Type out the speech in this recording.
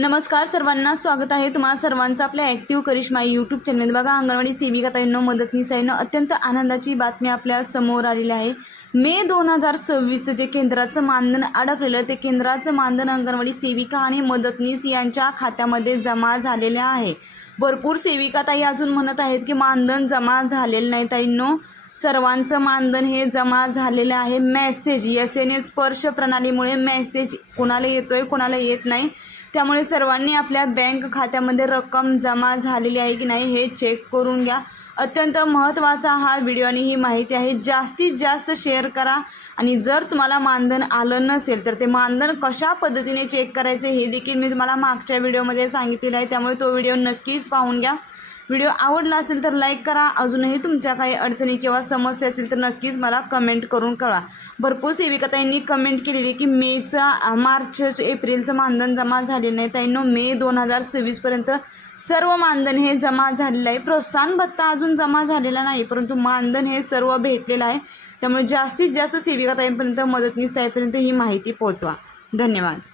नमस्कार सर्वांना, स्वागत आहे तुम्हा सर्वांचं आपल्या ॲक्टिव्ह करिश्मा यूट्यूब चॅनलमध्ये। बघा, अंगणवाडी सेविकाताईंनो, मदतनीस अत्यंत आनंदाची बातमी आपल्या समोर आलेली आहे। मे 2026 जे केंद्राचं मानधन अडकलेलं, ते केंद्राचं मानधन अंगणवाडी सेविका आणि मदतनीस यांच्या खात्यामध्ये जमा झालेले आहे। भरपूर सेविकाताई अजून म्हणत आहेत की मानधन जमा झालेलं नाही। ताईंनो, सर्वांचं मानधन हे जमा झालेलं आहे। मेसेज SMS स्पर्श प्रणालीमुळे मेसेज कोणाला येतोय, कोणाला येत नाही, त्यामुळे सर्वांनी आपल्या बँक खात्यामध्ये रक्कम जमा झालेली आहे की नाही हे चेक करून घ्या। अत्यंत महत्त्वाचा हा व्हिडिओ आणि ही माहिती आहे, जास्तीत जास्त शेअर करा। आणि जर तुम्हाला मानधन आलं नसेल तर ते मानधन कशा पद्धतीने चेक करायचे हे देखील मी तुम्हाला मागच्या व्हिडिओमध्ये सांगितलेलं आहे, त्यामुळे तो व्हिडिओ नक्कीच पाहून घ्या। व्हिडिओ आवडला असेल तर लाईक करा। अजूनही तुमच्या काही अडचणी किंवा समस्या असेल तर नक्कीच मला कमेंट करून कळवा। भरपूर सेविकाताईंनी कमेंट केलेली की मार्च एप्रिलचं मानधन जमा झालेलं नाही। ताईंनो, मे 2026 पर्यंत सर्व मानधन हे जमा झालेलं आहे। प्रोत्साहन भत्ता अजून जमा झालेला नाही, परंतु मानधन हे सर्व भेटलेलं आहे। त्यामुळे जास्तीत जास्त सेविकाताईंपर्यंत, मदतनीस ताईंपर्यंत ही माहिती पोहोचवा। धन्यवाद।